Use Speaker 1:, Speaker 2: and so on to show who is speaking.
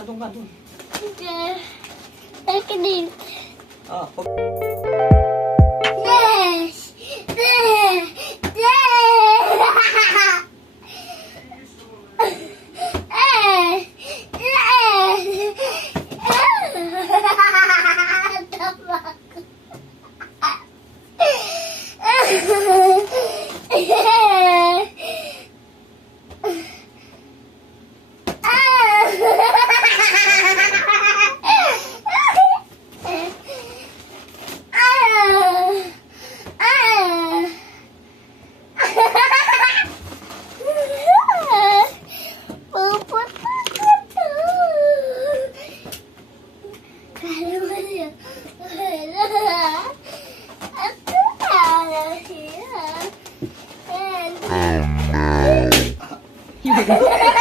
Speaker 1: doon ka, doon.
Speaker 2: Take it
Speaker 1: Ah, pag...
Speaker 2: Yes! Yes! Yes! Pupunta Oh no.